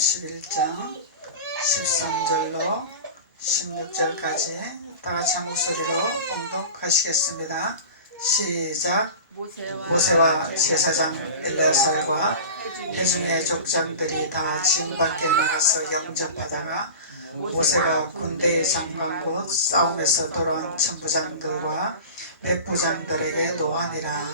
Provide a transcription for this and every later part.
11장 13절로 16절까지 다같이 한 목소리로 봉독하시겠습니다. 시작. 모세와 제사장 엘레아살과 회중의 족장들이 다 진 밖에 나가서 영접하다가 모세가 군대의 장관 곧 싸움에서 돌아온 천부장들과 백부장들에게 노하니라.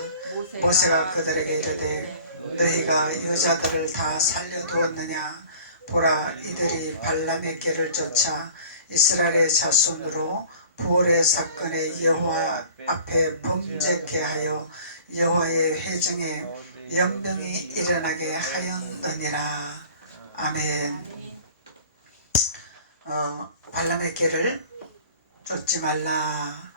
모세가 그들에게 이르되 너희가 여자들을 다 살려두었느냐? 보라, 이들이 발람의 길을 쫓아 이스라엘의 자손으로 부올의 사건에 여호와 앞에 범죄케 하여 여호와의 회중에 연병이 일어나게 하였느니라. 아멘. 발람의 길을 쫓지 말라.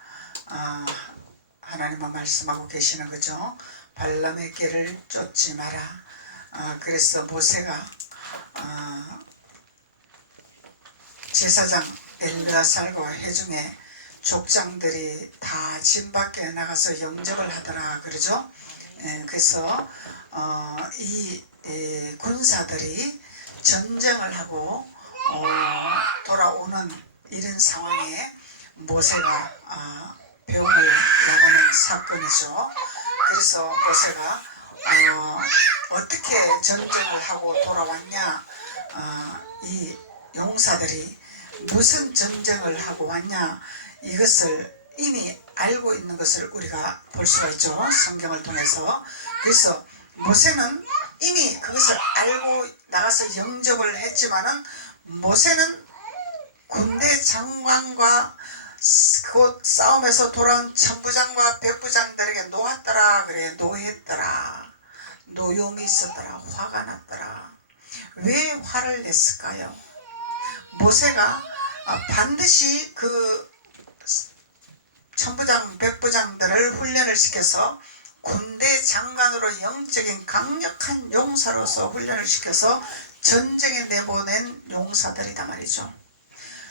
하나님은 말씀하고 계시는 거죠. 발람의 길을 쫓지 마라. 그래서 모세가 제사장 엘르아살과 회중의 족장들이 다 진 밖에 나가서 영접을 하더라 그러죠. 그래서 이 군사들이 전쟁을 하고 돌아오는 이런 상황에 모세가 병을 야고는 사건이죠. 그래서 모세가 어떻게 전쟁을 하고 돌아왔냐, 이 용사들이 무슨 전쟁을 하고 왔냐, 이것을 이미 알고 있는 것을 우리가 볼 수가 있죠. 성경을 통해서. 그래서 모세는 이미 그것을 알고 나가서 영접을 했지만은 모세는 군대 장관과 곧 싸움에서 돌아온 천부장과 백부장들에게 노했더라. 그래, 노했더라. 노용이 있었더라. 화가 났더라. 왜 화를 냈을까요? 모세가 반드시 그 천부장 백부장들을 훈련을 시켜서 군대 장관으로 영적인 강력한 용사로서 훈련을 시켜서 전쟁에 내보낸 용사들이다 말이죠.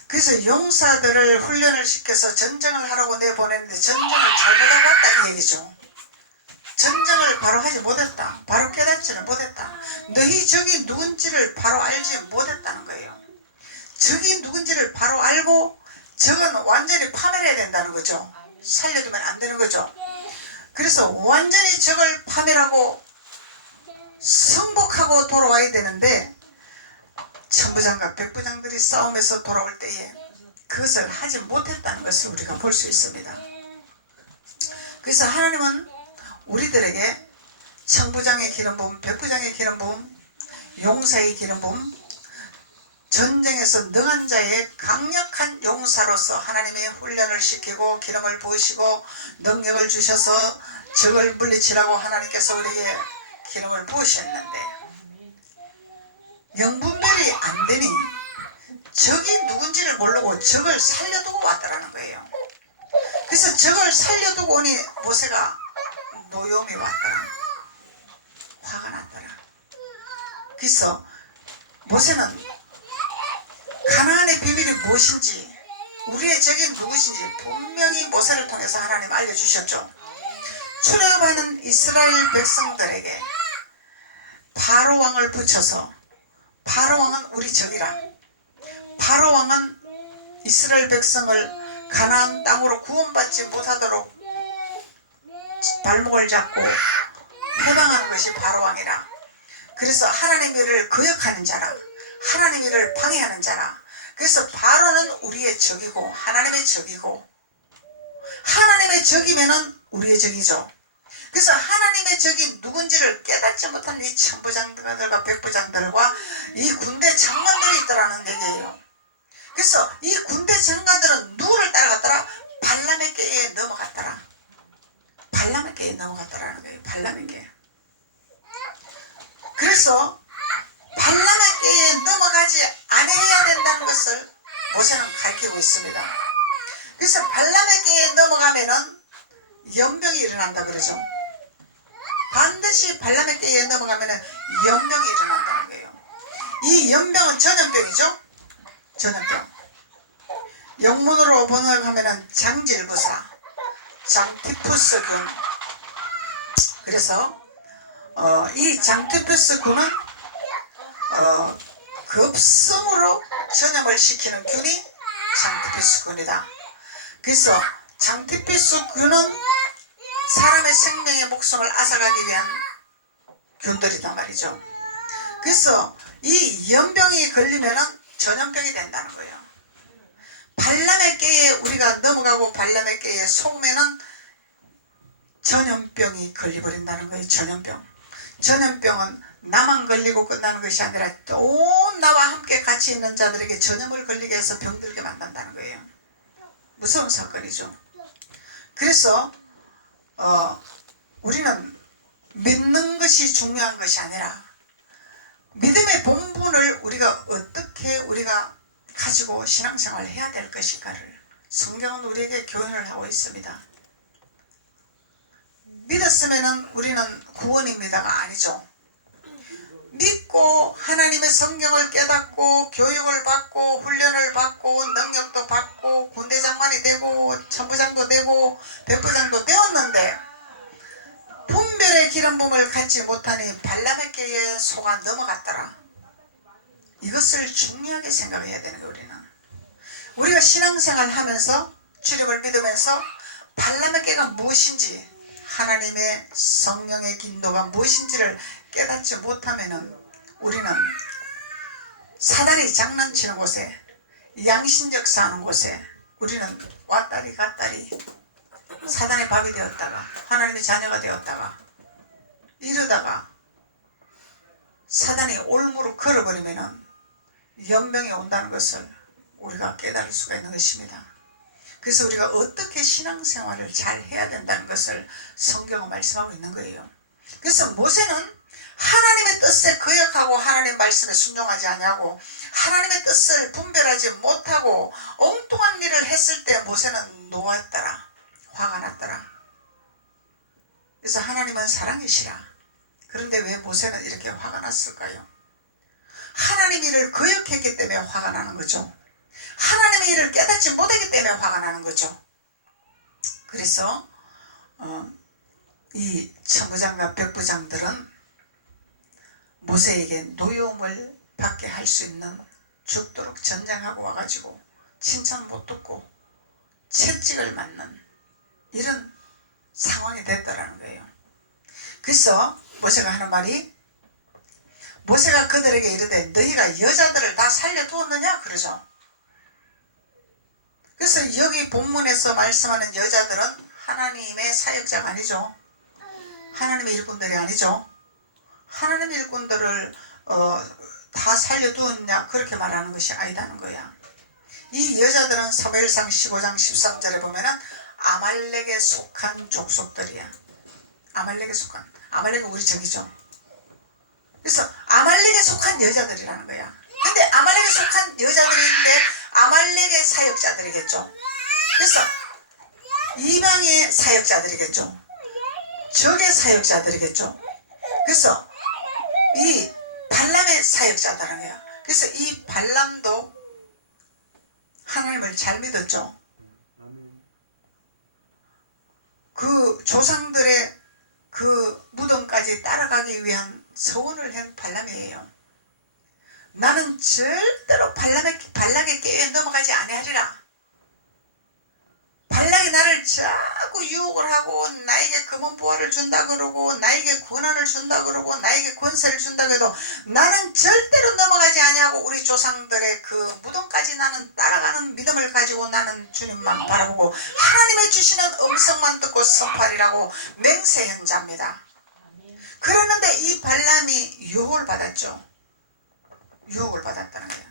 그래서 용사들을 훈련을 시켜서 전쟁을 하라고 내보냈는데 전쟁을 잘못하고 왔다 이 얘기죠. 전쟁을 바로 하지 못했다. 바로 깨닫지를 못했다. 너희 적이 누군지를 바로 알지 못했다는 거예요. 적이 누군지를 바로 알고 적은 완전히 파멸해야 된다는 거죠. 살려두면 안 되는 거죠. 그래서 완전히 적을 파멸하고 승복하고 돌아와야 되는데 천부장과 백부장들이 싸움에서 돌아올 때에 그것을 하지 못했다는 것을 우리가 볼 수 있습니다. 그래서 하나님은 우리들에게 천부장의 기름 부음, 백부장의 기름 부음, 용사의 기름 부음, 전쟁에서 능한 자의 강력한 용사로서 하나님의 훈련을 시키고 기름을 부으시고 능력을 주셔서 적을 물리치라고 하나님께서 우리에게 기름을 부으셨는데 영분별이 안 되니 적이 누군지를 모르고 적을 살려두고 왔다라는 거예요. 그래서 적을 살려두고 오니 모세가 노염이 왔더라. 화가 났더라. 그래서 모세는 가나안의 비밀이 무엇인지, 우리의 적이 누구신지 분명히 모세를 통해서 하나님 알려주셨죠. 출애굽하는 이스라엘 백성들에게 바로 왕을 붙여서, 바로 왕은 우리 적이라, 바로 왕은 이스라엘 백성을 가나안 땅으로 구원받지 못하도록 발목을 잡고 해방하는 것이 바로 왕이라. 그래서 하나님의 일을 거역하는 자라, 하나님의 일을 방해하는 자라. 그래서 바로는 우리의 적이고 하나님의 적이고, 하나님의 적이면은 우리의 적이죠. 그래서 하나님의 적이 누군지를 깨닫지 못한 이 천부장들과 백부장들과 이 군대 장관들이 있더라는 얘기예요. 그래서 이 군대 장관들은 누구를 따라갔더라? 발람의 꾀에 넘어갔더라. 발람의 꾀에 넘어갔더라는 거예요. 발람의 꾀. 그래서 발람의 꾀에 넘어가지 않아야 된다는 것을 모세는 가르치고 있습니다. 그래서 발람의 꾀에 넘어가면은 연병이 일어난다 그러죠. 반드시 발람의 꾀에 넘어가면은 연병이 일어난다는 거예요. 이 연병은 전염병이죠. 전염병. 영문으로 번역하면은 장질부사, 장티푸스균. 그래서 이 장티푸스균은 급성으로 전염을 시키는 균이 장티피스균이다. 그래서 장티피스균은 사람의 생명의 목숨을 앗아가기 위한 균들이단 말이죠. 그래서 이 연병이 걸리면은 전염병이 된다는 거예요. 발람의 깨에 우리가 넘어가고 발람의 깨에 속으면은 전염병이 걸려버린다는 거예요. 전염병은 나만 걸리고 끝나는 것이 아니라 또 나와 함께 같이 있는 자들에게 전염을 걸리게 해서 병들게 만든다는 거예요. 무서운 사건이죠. 그래서 우리는 믿는 것이 중요한 것이 아니라 믿음의 본분을 우리가 어떻게 우리가 가지고 신앙생활을 해야 될 것인가를 성경은 우리에게 교훈을 하고 있습니다. 믿었으면 우리는 구원입니다가 아니죠. 믿고 하나님의 성경을 깨닫고 교육을 받고 훈련을 받고 능력도 받고 군대장관이 되고 천부장도 되고 백부장도 되었는데 분별의 기름 부음을 갖지 못하니 발람의 깨에 속아 넘어갔더라. 이것을 중요하게 생각해야 되는 거예요. 우리가 신앙생활 하면서 주님을 믿으면서 발람의 깨가 무엇인지 하나님의 성령의 인도가 무엇인지를 깨닫지 못하면 우리는 사단이 장난치는 곳에 양심적사하는 곳에 우리는 왔다리 갔다리 사단의 밥이 되었다가 하나님의 자녀가 되었다가 이러다가 사단이 올무로 걸어버리면 연병이 온다는 것을 우리가 깨달을 수가 있는 것입니다. 그래서 우리가 어떻게 신앙생활을 잘 해야 된다는 것을 성경은 말씀하고 있는 거예요. 그래서 모세는 하나님의 뜻에 거역하고 하나님의 말씀에 순종하지 아니하고 하나님의 뜻을 분별하지 못하고 엉뚱한 일을 했을 때 모세는 노았더라. 화가 났더라. 그래서 하나님은 사랑이시라. 그런데 왜 모세는 이렇게 화가 났을까요? 하나님 일을 거역했기 때문에 화가 나는 거죠. 하나님의 일을 깨닫지 못하기 때문에 화가 나는 거죠. 그래서 이 천부장과 백부장들은 모세에게 노여움을 받게 할 수 있는 죽도록 전쟁하고 와가지고 칭찬 못 듣고 채찍을 맞는 이런 상황이 됐더라는 거예요. 그래서 모세가 하는 말이 모세가 그들에게 이르되 너희가 여자들을 다 살려두었느냐 그러죠. 그래서 여기 본문에서 말씀하는 여자들은 하나님의 사역자가 아니죠. 하나님의 일꾼들이 아니죠. 하나님의 일꾼들을 다 살려두었냐 그렇게 말하는 것이 아니다는 거야. 이 여자들은 사무엘상 15장 13절에 보면은 아말렉에 속한 족속들이야. 아말렉은 우리 적이죠. 그래서 아말렉에 속한 여자들이라는 거야. 근데 아말렉에 속한 여자들인데 아말렉의 사역자들이겠죠. 그래서 이방의 사역자들이겠죠. 적의 사역자들이겠죠. 그래서 이 발람의 사역자라는 거야. 그래서 이 발람도 하나님을 잘 믿었죠. 그 조상들의 그 무덤까지 따라가기 위한 서원을 한 발람이에요. 나는 절대로 발락의 깨에 넘어가지 아니하리라. 발락이 나를 자꾸 유혹을 하고 나에게 금은보화를 준다 그러고 나에게 권한을 준다 그러고 나에게 권세를 준다고 해도 나는 절대로 넘어가지 아니하고 우리 조상들의 그 무덤까지 나는 따라가는 믿음을 가지고 나는 주님만 바라보고 하나님의 주시는 음성만 듣고 선포하리라고 맹세한 자입니다. 그러는데 이 발람이 유혹을 받았죠. 유혹을 받았다는 거예요.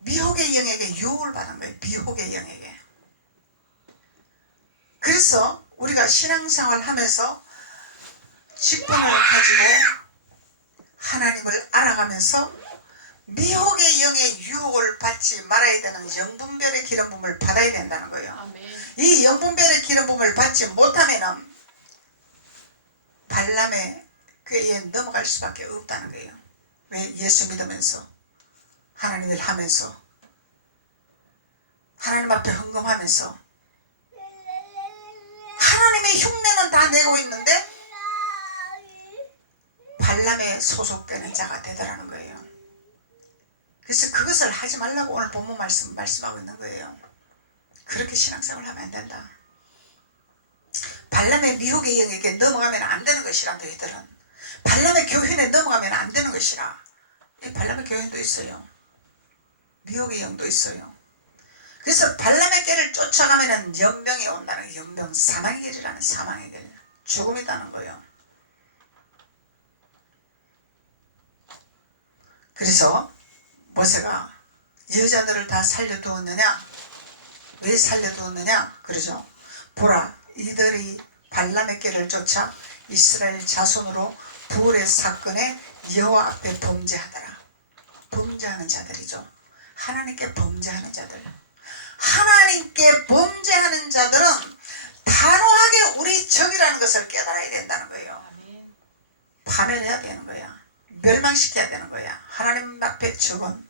미혹의 영에게 유혹을 받은 거예요. 미혹의 영에게. 그래서 우리가 신앙생활 하면서 직분을 가지고 하나님을 알아가면서 미혹의 영의 유혹을 받지 말아야 되는 영분별의 기름 부음을 받아야 된다는 거예요. 아멘. 이 영분별의 기름 부음을 받지 못하면 발람의 꾀에 넘어갈 수밖에 없다는 거예요. 왜? 예수 믿으면서 하나님을 하면서 하나님 앞에 헌금하면서 하나님의 흉내는 다 내고 있는데 발람에 소속되는 자가 되더라는 거예요. 그래서 그것을 하지 말라고 오늘 본문 말씀하고 있는 거예요. 그렇게 신앙생활을 하면 안 된다. 발람의 미혹의 영에게 넘어가면 안 되는 것이라. 너희들은 발람의 교훈에 넘어가면 안 되는 것이라. 이 발람의 교훈도 있어요. 미혹의 영도 있어요. 그래서 발람의 길을 쫓아가면 연병이 온다는 거예요. 연병, 사망의 길이라는, 사망의 길, 죽음이라는 거예요. 그래서 모세가 여자들을 다 살려두었느냐? 왜 살려두었느냐? 그러죠. 보라, 이들이 발람의 길을 쫓아 이스라엘 자손으로 부울의 사건에 여호와 앞에 범죄하더라. 범죄하는 자들이죠. 하나님께 범죄하는 자들. 하나님께 범죄하는 자들은 단호하게 우리 적이라는 것을 깨달아야 된다는 거예요. 파멸해야 되는 거야. 멸망시켜야 되는 거야. 하나님 앞에 적은.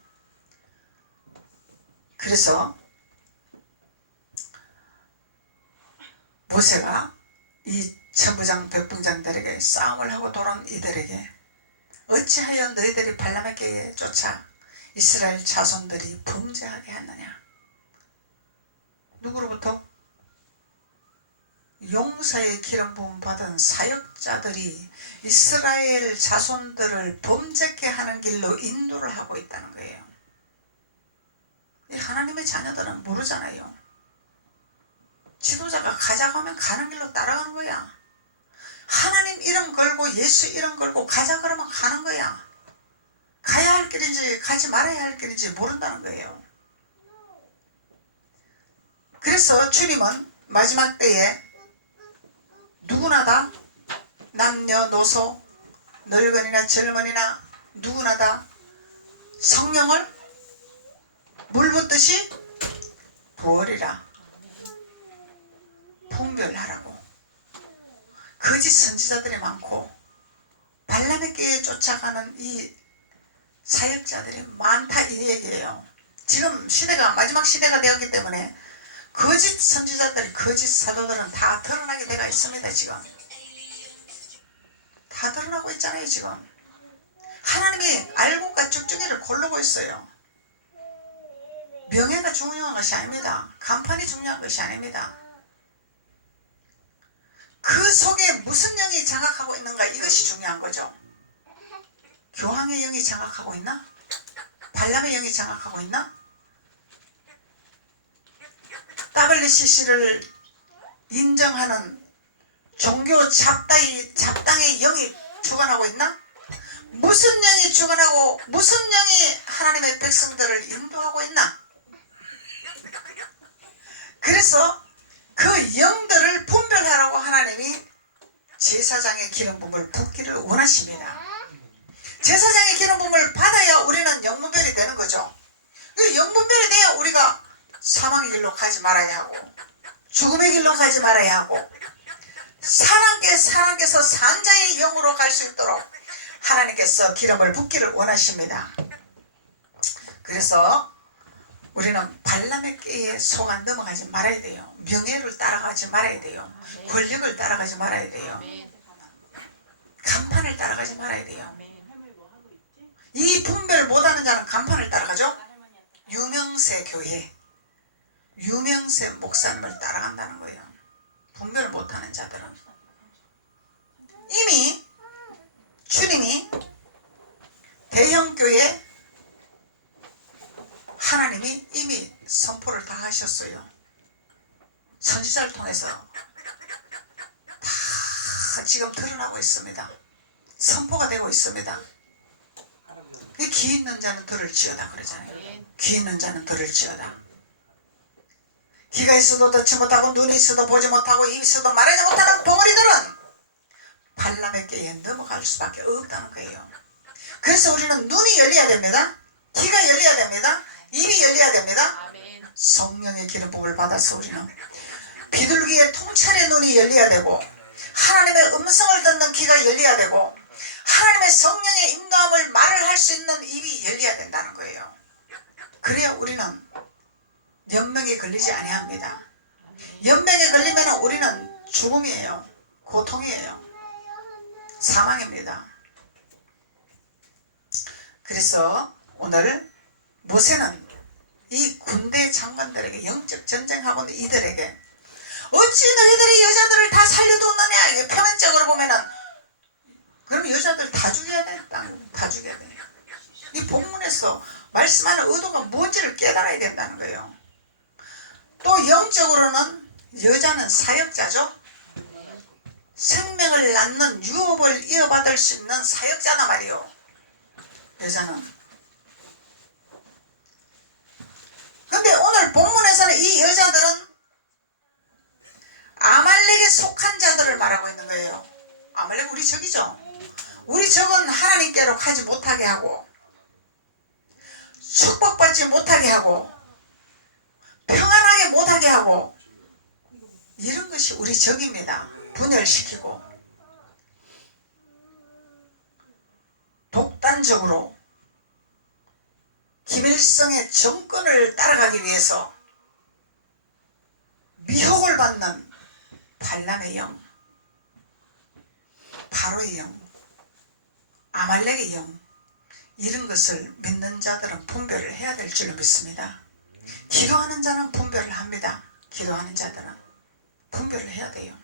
그래서 모세가 이 천부장 백부장들에게 싸움을 하고 돌아온 이들에게 어찌하여 너희들이 발람의 길에 쫓아 이스라엘 자손들이 범죄하게 하느냐? 누구로부터? 용사의 기름 부음 받은 사역자들이 이스라엘 자손들을 범죄케 하는 길로 인도를 하고 있다는 거예요. 하나님의 자녀들은 모르잖아요. 지도자가 가자고 하면 가는 길로 따라가는 거야. 하나님 이름 걸고 예수 이름 걸고 가자 그러면 가는 거야. 가야 할 길인지 가지 말아야 할 길인지 모른다는 거예요. 그래서 주님은 마지막 때에 누구나 다 남녀노소 늙은이나 젊은이나 누구나 다 성령을 물 붓듯이 부으리라. 분별하라고. 거짓 선지자들이 많고 발람의 길에 쫓아가는 이 사역자들이 많다 이 얘기예요. 지금 시대가 마지막 시대가 되었기 때문에 거짓 선지자들, 거짓 사도들은 다 드러나게 되어 있습니다. 지금 다 드러나고 있잖아요. 지금 하나님이 알곡과 쭉쭉이를 고르고 있어요. 명예가 중요한 것이 아닙니다. 간판이 중요한 것이 아닙니다. 그 속에 무슨 영이 장악하고 있는가, 이것이 중요한 거죠. 교황의 영이 장악하고 있나? 발람의 영이 장악하고 있나? WCC를 인정하는 종교 잡당의 영이 주관하고 있나? 무슨 영이 주관하고 무슨 영이 하나님의 백성들을 인도하고 있나? 그래서 그 영들을 분별하라고 하나님이 제사장의 기름 부음을 붓기를 원하십니다. 제사장의 기름 부음을 받아야 우리는 영분별이 되는 거죠. 영분별이 돼야 우리가 사망의 길로 가지 말아야 하고 죽음의 길로 가지 말아야 하고 사람께서 산자의 영으로 갈 수 있도록 하나님께서 기름을 붓기를 원하십니다. 그래서 우리는 발람의 꾀에 속아 넘어가지 말아야 돼요. 명예를 따라가지 말아야 돼요. 권력을 따라가지 말아야 돼요. 간판을 따라가지 말아야 돼요. 이 분별 못하는 자는 간판을 따라가죠. 유명세 교회, 유명세 목사님을 따라간다는 거예요. 분별 못하는 자들은 이미 주님이 대형교회 하나님이 이미 선포를 다 하셨어요. 선지자를 통해서 다 지금 드러나고 있습니다. 선포가 되고 있습니다. 귀 있는 자는 들을지어다 그러잖아요. 귀 있는 자는 들을지어다. 귀가 있어도 듣지 못하고 눈이 있어도 보지 못하고 입이 있어도 말하지 못하는 덩어리들은 발람의 꾀에 넘어갈 수밖에 없다는 거예요. 그래서 우리는 눈이 열려야 됩니다. 귀가 열려야 됩니다. 입이 열려야 됩니다. 성령의 기름 부음을 받아서 우리는 비둘기의 통찰의 눈이 열려야 되고 하나님의 음성을 듣는 귀가 열려야 되고 하나님의 성령의 인도함을 말을 할 수 있는 입이 열려야 된다는 거예요. 그래야 우리는 연명에 걸리지 아니합니다. 연명에 걸리면 우리는 죽음이에요. 고통이에요. 사망입니다. 그래서 오늘 모세는 이 군대 장관들에게 영적 전쟁하고 이들에게 어찌 너희들이 여자들을 다 살려뒀느냐. 이게 표면적으로 보면은 그럼 여자들 다 죽여야 된다. 다 죽여야 돼. 이 본문에서 말씀하는 의도가 뭔지를 깨달아야 된다는 거예요. 또 영적으로는 여자는 사역자죠. 생명을 낳는 유업을 이어받을 수 있는 사역자단 말이요. 여자는. 근데 오늘 본문에서는 이 여자들은 아말렉에 속한 자들을 말하고 있는 거예요. 아말렉 우리 적이죠. 우리 적은 하나님께로 가지 못하게 하고 축복받지 못하게 하고 평안하게 못하게 하고 이런 것이 우리 적입니다. 분열시키고 독단적으로 김일성의 정권을 따라가기 위해서 미혹을 받는 발람의 영, 바로의 영, 아말렉의 영, 이런 것을 믿는 자들은 분별을 해야 될 줄로 믿습니다. 기도하는 자는 분별을 합니다. 기도하는 자들은 분별을 해야 돼요.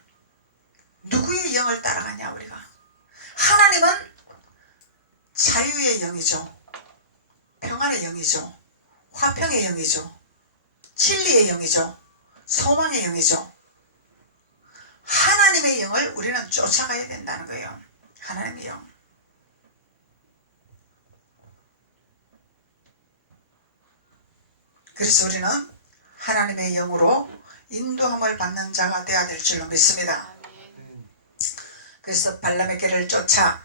누구의 영을 따라가냐 우리가. 하나님은 자유의 영이죠. 평안의 영이죠. 화평의 영이죠. 진리의 영이죠. 소망의 영이죠. 하나님의 영을 우리는 쫓아가야 된다는 거예요. 하나님의 영. 그래서 우리는 하나님의 영으로 인도함을 받는 자가 되어야 될 줄로 믿습니다. 그래서 발람의 꾀를 쫓아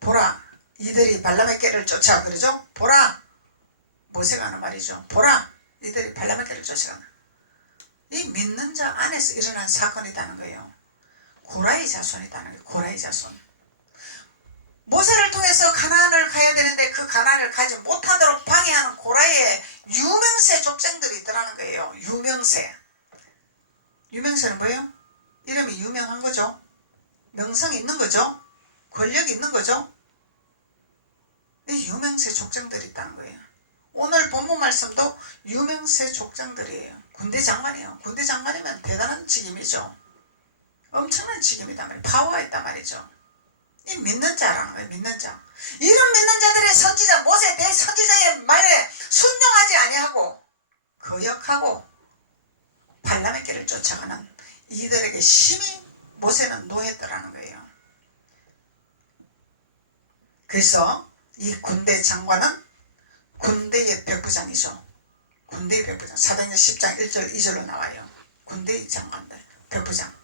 보라. 이들이 발람의 꾀를 쫓아 그러죠. 보라. 모세가 하는 말이죠. 보라. 이들이 발람의 꾀를 쫓아가는. 이 믿는 자 안에서 일어난 사건이라는 거예요. 고라의 자손이라는 거예요. 고라의 자손. 모세를 통해서 가나안을 가야 되는데 그 가나안을 가지 못하도록 방해하는 고라의 유명세 족장들이 있더라는 거예요. 유명세. 유명세는 뭐예요? 이름이 유명한 거죠. 명성이 있는 거죠. 권력이 있는 거죠. 이 유명세 족장들이 있다는 거예요. 오늘 본문 말씀도 유명세 족장들이에요. 군대 장관이에요. 군대 장관이면 대단한 직임이죠. 엄청난 직임이단 말이에요. 파워가 있단 말이죠. 이 믿는 자라는 거예요. 믿는 자. 이런 믿는 자들의 선지자 모세 대선지자의 말에 순종하지 아니하고 거역하고 발람의 길을 쫓아가는 이들에게 심히 모세는 노했더라는 거예요. 그래서 이 군대 장관은 군대의 백부장이죠. 군대의 백부장. 사도행전 10장 1절 2절로 나와요. 군대의 장관들 백부장.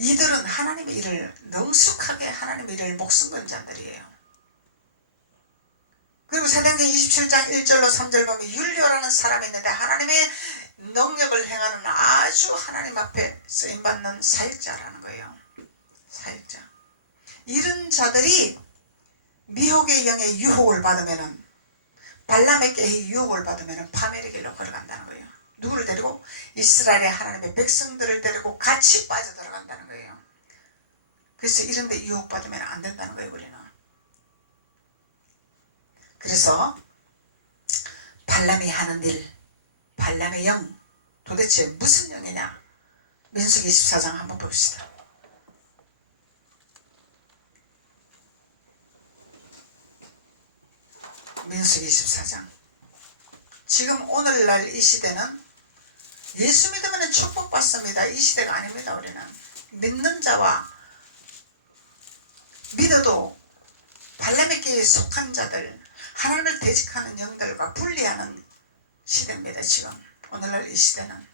이들은 하나님의 일을 능숙하게 하나님의 일을 목숨 건 자들이에요. 그리고 사도행전 27장 1절로 3절 보면 율리오라는 사람이 있는데 하나님의 능력을 행하는 아주 하나님 앞에 쓰임받는 사역자라는 거예요. 사역자. 이런 자들이 미혹의 영의 유혹을 받으면은 발람의 꾀의 유혹을 받으면은 파멸의 길로 걸어간다는 거예요. 누구를 데리고? 이스라엘의 하나님의 백성들을 데리고 같이 빠져들어간다는 거예요. 그래서 이런 데 유혹받으면 안 된다는 거예요. 우리는. 그래서 발람이 하는 일, 발람의 영, 도대체 무슨 영이냐? 민수기 24장 한번 봅시다. 민수기 24장. 지금 오늘날 이 시대는 예수 믿으면 축복받습니다. 이 시대가 아닙니다. 우리는 믿는 자와 믿어도 발람의 꾀에 속한 자들, 하나님을 대적하는 영들과 분리하는 시대입니다. 지금 오늘날 이 시대는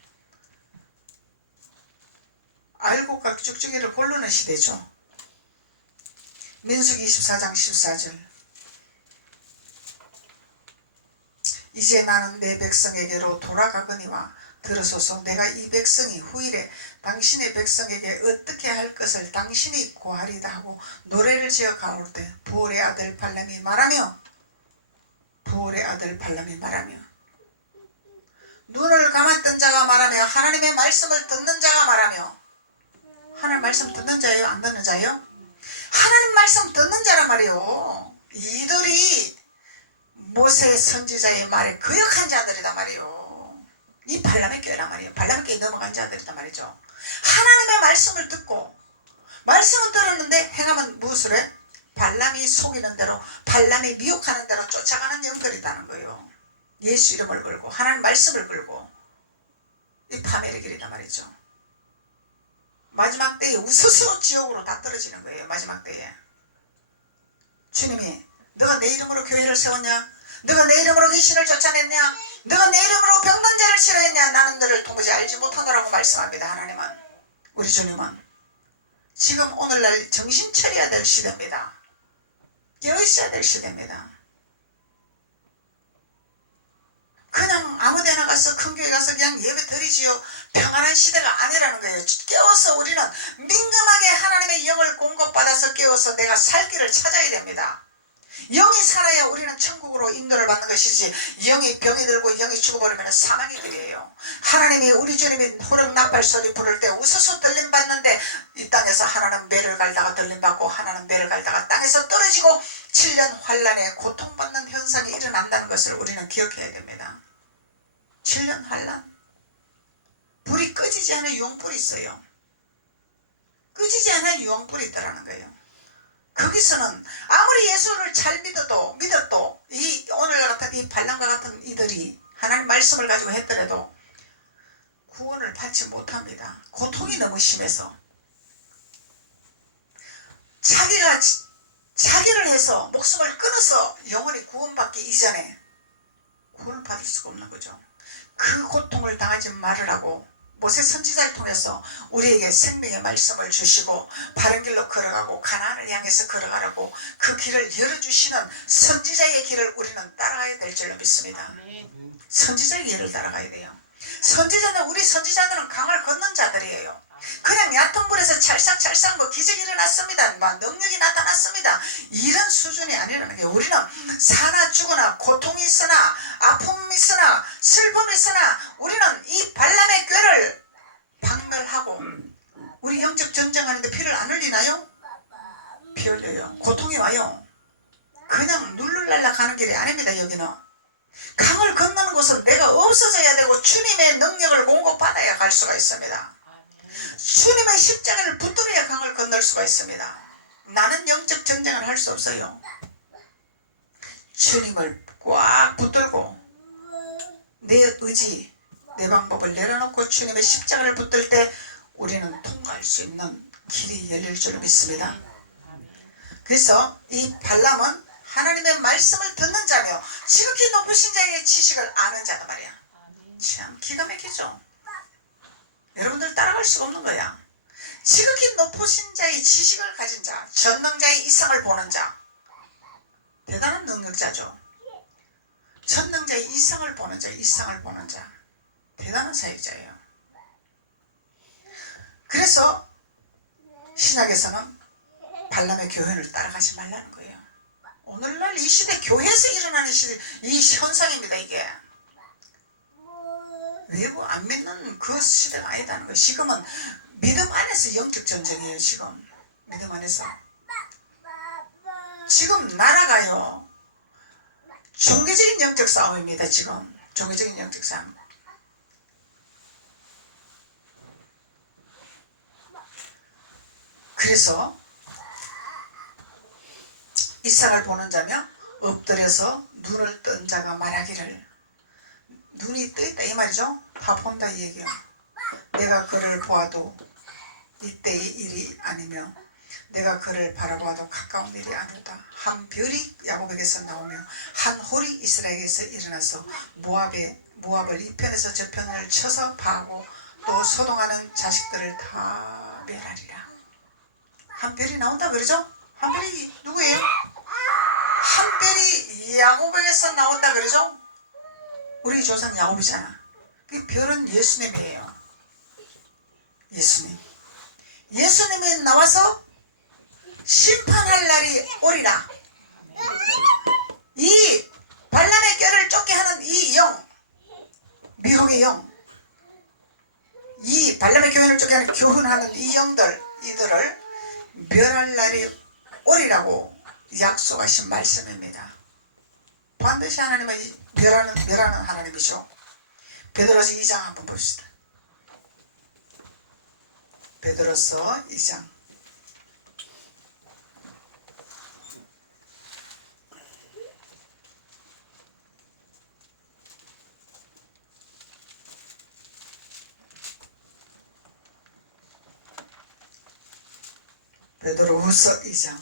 알고 각 쭉쭉이를 고르는 시대죠. 민수기 24장 14절. 이제 나는 내 백성에게로 돌아가거니와 들으소서. 내가 이 백성이 후일에 당신의 백성에게 어떻게 할 것을 당신이 고하리다 하고 노래를 지어 가올 때 부올의 아들 발람이 말하며, 부올의 아들 발람이 말하며, 눈을 감았던 자가 말하며 하나님의 말씀을 듣는 자가 말하며. 하나님 말씀 듣는 자예요? 안 듣는 자예요? 하나님 말씀 듣는 자란 말이에요. 이들이 모세 선지자의 말에 거역한 자들이다 말이요. 이 발람의 교회란 말이에요. 발람의 교회에 넘어간 자들이다 말이죠. 하나님의 말씀을 듣고 말씀은 들었는데 행하면 무엇을 해? 발람이 속이는 대로, 발람이 미혹하는 대로 쫓아가는 영들이라는 거예요. 예수 이름을 걸고 하나님 말씀을 걸고 이 파멸의 길이다 말이죠. 마지막 때에 우스스로 지옥으로 다 떨어지는 거예요. 마지막 때에 주님이 너가 내 이름으로 교회를 세웠냐? 너가 내 이름으로 귀신을 쫓아냈냐? 너가 내 이름으로 병든 자를 치료했냐? 나는 너를 도무지 알지 못하노라고 말씀합니다. 하나님은, 우리 주님은 지금 오늘날 정신 차려야 될 시대입니다. 깨어있어야 될 시대입니다. 그냥 아무데나 가서 큰 교회 가서 그냥 예배 드리지요. 평안한 시대가 아니라는 거예요. 깨워서 우리는 민감하게 하나님의 영을 공급받아서 깨워서 내가 살 길을 찾아야 됩니다. 영이 살아야 우리는 천국으로 인도를 받는 것이지, 영이 병이 들고 영이 죽어버리면 사망의 길이에요. 하나님이, 우리 주님이 호령 나팔 소리 부를 때 우수수 들림 받는데, 이 땅에서 하나는 매를 갈다가 들림 받고 하나는 매를 갈다가 땅에서 떨어지고 7년 환란에 고통받는 현상이 일어난다는 것을 우리는 기억해야 됩니다. 7년 환란, 불이 꺼지지 않은 유황불이 있어요. 꺼지지 않은 유황불이 있다라는 거예요. 거기서는 아무리 예수를 잘 믿어도 이 오늘날 같은 이 발람과 같은 이들이 하나님 말씀을 가지고 했더라도 구원을 받지 못합니다. 고통이 너무 심해서 자기를 해서 목숨을 끊어서 영원히 구원받기 이전에 구원을 받을 수가 없는 거죠. 그 고통을 당하지 말으라고 모세 선지자를 통해서 우리에게 생명의 말씀을 주시고 바른 길로 걸어가고 가나안을 향해서 걸어가라고 그 길을 열어주시는 선지자의 길을 우리는 따라가야 될 줄로 믿습니다. 선지자의 길을 따라가야 돼요. 우리 선지자들은 강을 걷는 자들이에요. 그냥 얕은 물에서 찰싹찰싹 기적이 일어났습니다. 능력이 나타났습니다. 이런 수준이 아니라는 게, 우리는 사나 죽으나 고통이 있으나 아픔이 있으나 슬픔이 있으나 우리는 이 발람의 꾀를 박멸하고, 우리 영적 전쟁하는데 피를 안 흘리나요? 피 흘려요. 고통이 와요. 그냥 눌러날라 가는 길이 아닙니다. 여기는 강을 건너는 곳은 내가 없어져야 되고 주님의 능력을 공급받아야 갈 수가 있습니다. 주님의 십자가를 붙들어야 강을 건널 수가 있습니다. 나는 영적 전쟁을 할 수 없어요. 주님을 꽉 붙들고 내 의지, 내 방법을 내려놓고 주님의 십자가를 붙들 때 우리는 통과할 수 있는 길이 열릴 줄 믿습니다. 그래서 이 발람은 하나님의 말씀을 듣는 자며 지극히 높으신 자의 지식을 아는 자다 말이야. 참 기가 막히죠. 여러분들 따라갈 수가 없는 거야. 지극히 높으신 자의 지식을 가진 자, 전능자의 이상을 보는 자, 대단한 능력자죠. 전능자의 이상을 보는 자, 대단한 사역자예요. 그래서 신약에서는 발람의 교훈을 따라가지 말라는 거예요. 오늘날 이 시대, 교회에서 일어나는 시대, 이 현상입니다. 이게 외부 안 믿는 그 시대가 아니다는 거예요. 지금은 믿음 안에서 영적 전쟁이에요. 지금 믿음 안에서 지금 나라가요 종교적인 영적 싸움입니다. 지금 종교적인 영적 싸움. 그래서 이삭을 보는 자며 엎드려서 눈을 뜬 자가 말하기를, 눈이 떠있다 이 말이죠. 다 본다 이 얘기야. 내가 그를 보아도 이때의 일이 아니며 내가 그를 바라보아도 가까운 일이 아니다. 한 별이 야곱에게서 나오며 한 홀이 이스라엘에게서 일어나서 모압을 이 편에서 저 편을 쳐서 파하고 또 소동하는 자식들을 다 멸하리라. 한 별이 나온다 그러죠. 한 별이 누구예요? 한 별이 야곱에게서 나온다 그러죠. 우리 조상 야곱이잖아. 그 별은 예수님이에요. 예수님이 나와서 심판할 날이 오리라. 이 발람의 꾀를 쫓게 하는 이 영, 미혹의 영, 이 발람의 교훈을 쫓게 하는 교훈하는 이 영들, 이들을 멸할 날이 오리라고 약속하신 말씀입니다. 반드시 하나님은 멸하는 하나님이죠. 베드로서 2장 한번 봅시다. 베드로서 2장. 베드로후서 2장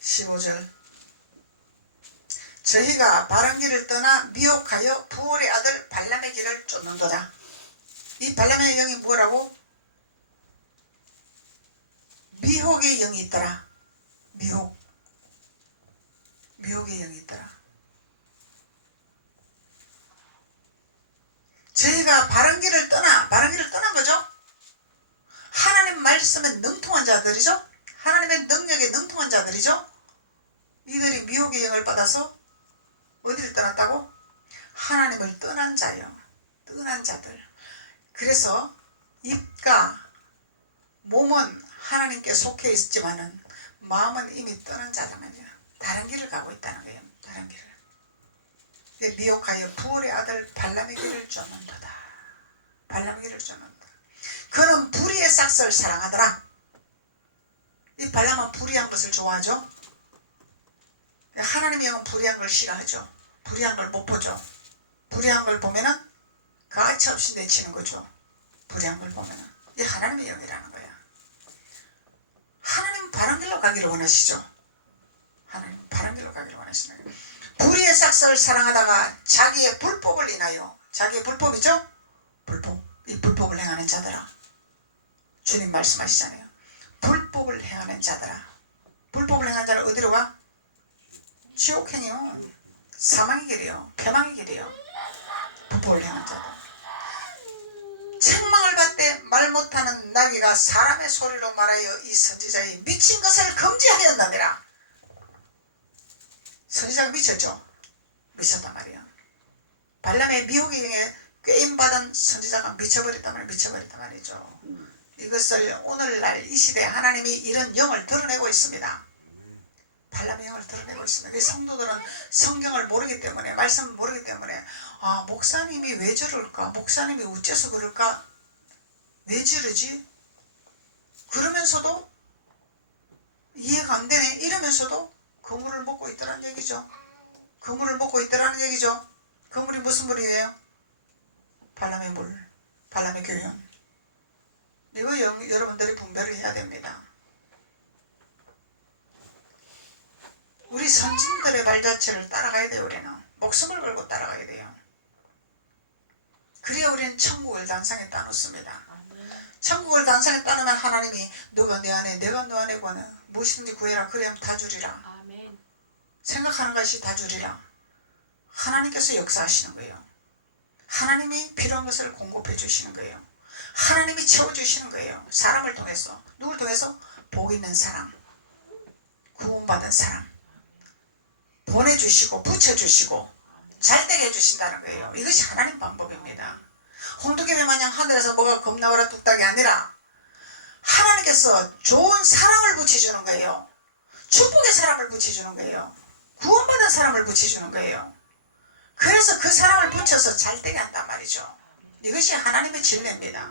15절. 저희가 바른 길을 떠나 미혹하여 부올의 아들 발람의 길을 쫓는도다. 이 발람의 영이 뭐라고? 미혹의 영이 있더라. 미혹의 영이 있더라. 저희가 바른 길을 떠난 거죠. 하나님 말씀에 능통한 자들이죠. 하나님의 능력에 능통한 자들이죠. 이들이 미혹의 영을 받아서 어디를 떠났다고? 하나님을 떠난 자요. 떠난 자들. 그래서 입과 몸은 하나님께 속해 있지만은 마음은 이미 떠난 자들만이야. 다른 길을 가고 있다는 거예요. 다른 길을. 미혹하여 부올의 아들 발람의 길을 쫓는도다. 발람의 길을 쫓는다. 그는 불의의 싹을 사랑하더라. 이 발람은 불의한 것을 좋아하죠. 하나님의 영은 불의한 걸 싫어하죠. 불의한 걸 못 보죠. 불의한 걸 보면은 가차없이 내치는 거죠. 불의한 걸 보면은. 이 하나님의 영이라는 거야. 하나님은 바른 길로 가기를 원하시죠. 하나님 바른 길로 가기를 원하시는 거예요. 불의의 싹을 사랑하다가 자기의 불법을 인하여, 자기의 불법이죠? 불법. 이 불법을 행하는 자들아. 주님 말씀하시잖아요. 불법을 행하는 자들아. 불법을 행하는 자는 어디로 가? 지옥행이요. 사망의 길이요. 패망의 길이요. 불법을 행하는 자들. 책망을 받되 말 못하는 나귀가 사람의 소리로 말하여 이 선지자의 미친 것을 금지하였느니라. 선지자가 미쳤죠. 미쳤단 말이에요. 발람의 미혹의 영에 꾀임받은 선지자가 미쳐버렸단 말이죠. 이것을 오늘날 이 시대에 하나님이 이런 영을 드러내고 있습니다. 발람의 영을 드러내고 있습니다. 그 성도들은 성경을 모르기 때문에, 말씀을 모르기 때문에, 아, 목사님이 왜 저럴까? 목사님이 어째서 그럴까? 왜 저러지? 그러면서도 이해가 안 되네. 이러면서도 그물을 먹고 있다는 얘기죠. 그물을 먹고 있다는 얘기죠. 그물이 무슨 물이에요? 발람의 물, 발람의 교훈. 이거 여러분들이 분별을 해야 됩니다. 우리 선진들의 발자취를 따라가야 돼요. 우리는 목숨을 걸고 따라가야 돼요. 그래야 우리는 천국을 단상에 따놓습니다. 천국을 단상에 따놓으면 하나님이 너가 내 안에, 내가 너 안에 구하는 무엇이든지 구해라. 그래야면 다 주리라. 생각하는 것이 다 주리라. 하나님께서 역사하시는 거예요. 하나님이 필요한 것을 공급해 주시는 거예요. 하나님이 채워주시는 거예요. 사람을 통해서. 누굴 통해서? 복 있는 사람, 구원받은 사람 보내주시고 붙여주시고 잘되게 해주신다는 거예요. 이것이 하나님 방법입니다. 홍두깨비 마냥 하늘에서 뭐가 겁나오라 뚝딱이 아니라 하나님께서 좋은 사랑을 붙여주는 거예요. 축복의 사람을 붙여주는 거예요. 구원받은 사람을 붙여주는 거예요. 그래서 그 사람을 붙여서 잘되게 한단 말이죠. 이것이 하나님의 진리입니다.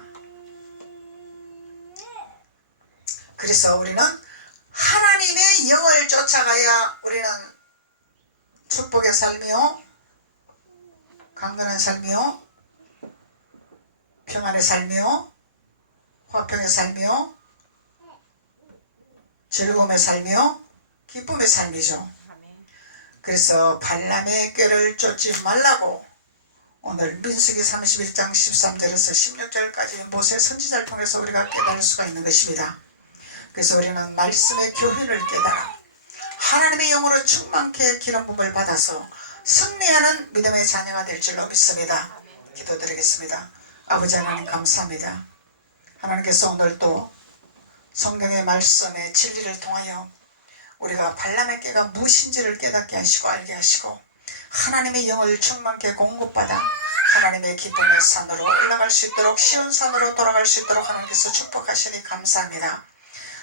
그래서 우리는 하나님의 영을 쫓아가야 우리는 축복의 삶이요, 강건한 삶이요, 평안의 삶이요, 화평의 삶이요, 즐거움의 삶이요, 기쁨의 삶이죠. 그래서 발람의 꾀를 쫓지 말라고 오늘 민수기 31장 13절에서 16절까지 모세 선지자를 통해서 우리가 깨달을 수가 있는 것입니다. 그래서 우리는 말씀의 교훈을 깨달아 하나님의 영으로 충만케 기름 부음을 받아서 승리하는 믿음의 자녀가 될 줄로 믿습니다. 기도드리겠습니다. 아버지 하나님 감사합니다. 하나님께서 오늘도 성경의 말씀의 진리를 통하여 우리가 발람의 꾀가 무엇인지를 깨닫게 하시고 알게 하시고 하나님의 영을 충만케 공급받아 하나님의 기쁨의 산으로 올라갈 수 있도록 시온 산으로 돌아갈 수 있도록 하나님께서 축복하시니 감사합니다.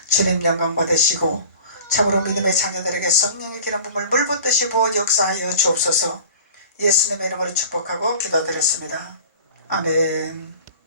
주님 영광 받으시고 참으로 믿음의 자녀들에게 성령의 기름 부음을 물 붓듯이 부어 역사하여 주옵소서. 예수님의 이름으로 축복하고 기도드렸습니다. 아멘.